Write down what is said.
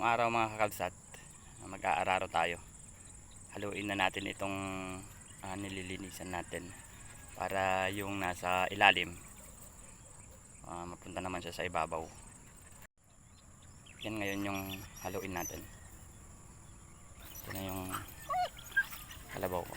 Ngayong araw mga kakalsat, mag-aararo tayo. Haluin na natin itong nililinisan natin para yung nasa ilalim mapunta naman siya sa ibabaw. Yan ngayon yung haluin natin. Ito na yung kalabaw ko.